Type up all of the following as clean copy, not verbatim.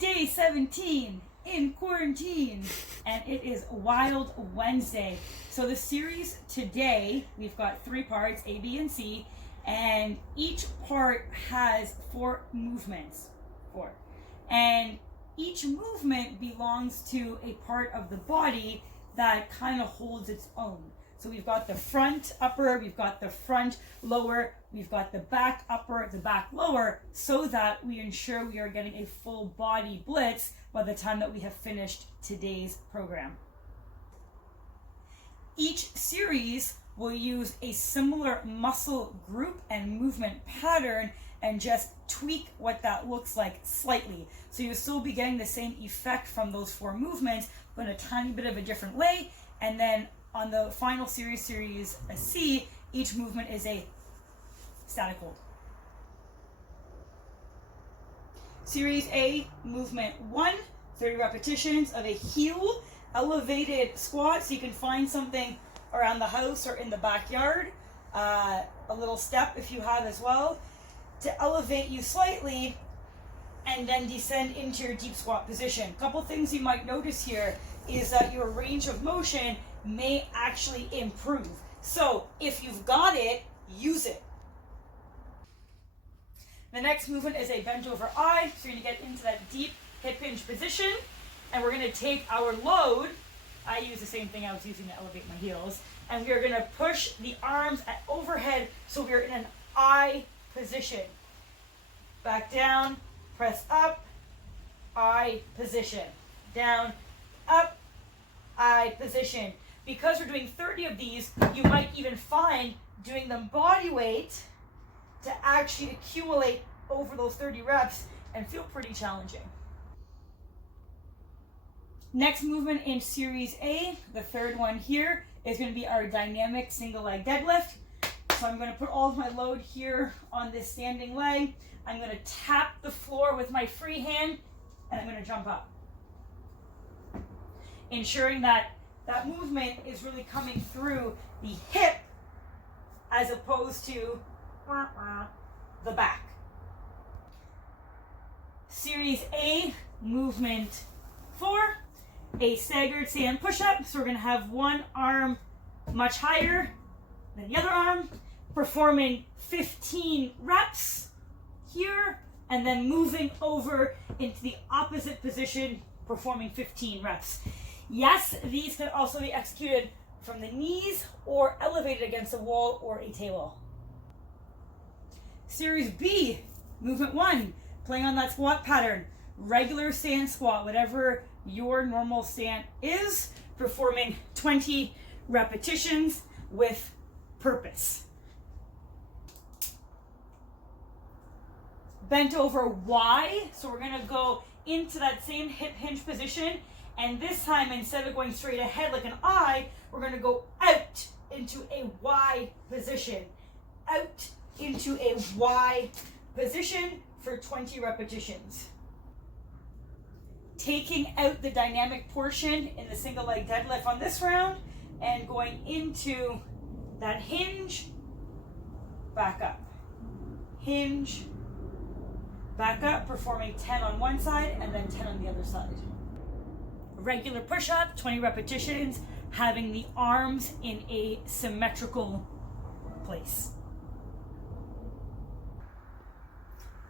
Day 17 in quarantine, and it is Wild Wednesday. So the series today, we've got 3 parts, A, B, and C, and each part has 4 movements. And each movement belongs to a part of the body that kind of holds its own. So we've got the front upper, we've got the front lower, we've got the back upper, the back lower, so that we ensure we are getting a full body blitz by the time that we have finished today's program. Each series will use a similar muscle group and movement pattern and just tweak what that looks like slightly. So you'll still be getting the same effect from those 4 movements, but in a tiny bit of a different way. And then on the final series C, each movement is a static hold. Series A, movement 1, 30 repetitions of a heel elevated squat. So you can find something around the house or in the backyard, a little step if you have as well, to elevate you slightly and then descend into your deep squat position. A couple things you might notice here is that your range of motion may actually improve. So if you've got it, use it. The next movement is a bent over I. So you're going to get into that deep hip hinge position, and we're going to take our load. I use the same thing I was using to elevate my heels, and we are going to push the arms at overhead so we're in an I position. Back down, press up, I position. Down, up, I position. Because we're doing 30 of these, you might even find doing them body weight to actually accumulate over those 30 reps and feel pretty challenging. Next movement in Series A, the third one here, is going to be our dynamic single leg deadlift. So I'm going to put all of my load here on this standing leg. I'm going to tap the floor with my free hand, and I'm going to jump up. Ensuring that that movement is really coming through the hip as opposed to the back. Series A, movement 4, a staggered stand push-up. So we're going to have one arm much higher than the other arm, performing 15 reps here, and then moving over into the opposite position, performing 15 reps. Yes, these can also be executed from the knees or elevated against a wall or a table. Series B, movement 1, playing on that squat pattern, regular stand squat, whatever your normal stand is, performing 20 repetitions with purpose. Bent over Y, so we're going to go into that same hip hinge position, and this time, instead of going straight ahead like an I, we're going to go out into a Y position. Out into a Y position for 20 repetitions. Taking out the dynamic portion in the single leg deadlift on this round and going into that hinge, back up. Hinge, back up, performing 10 on one side and then 10 on the other side. Regular push-up, 20 repetitions, having the arms in a symmetrical place.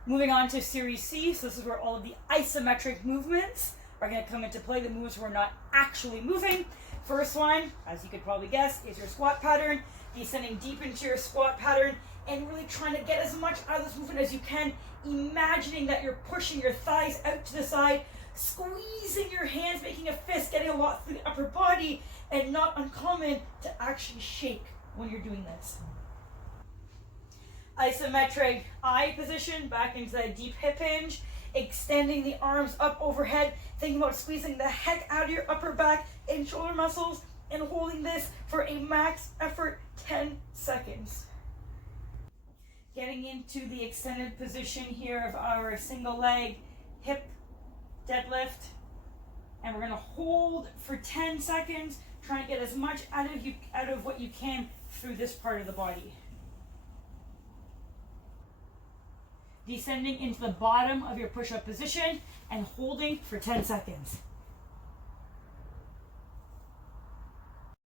Moving on to Series C, so this is where all of the isometric movements are going to come into play, the moves we're not actually moving. First one, as you could probably guess, is your squat pattern, descending deep into your squat pattern and really trying to get as much out of this movement as you can, imagining that you're pushing your thighs out to the side, squeezing your hands, making a fist, getting a lot through the upper body, and not uncommon to actually shake when you're doing this. Isometric I position, back into that deep hip hinge, extending the arms up overhead, thinking about squeezing the heck out of your upper back and shoulder muscles, and holding this for a max effort 10 seconds. Getting into the extended position here of our single leg hip deadlift, and we're going to hold for 10 seconds, trying to get as much out of what you can through this part of the body. descending into the bottom of your push-up position and holding for 10 seconds.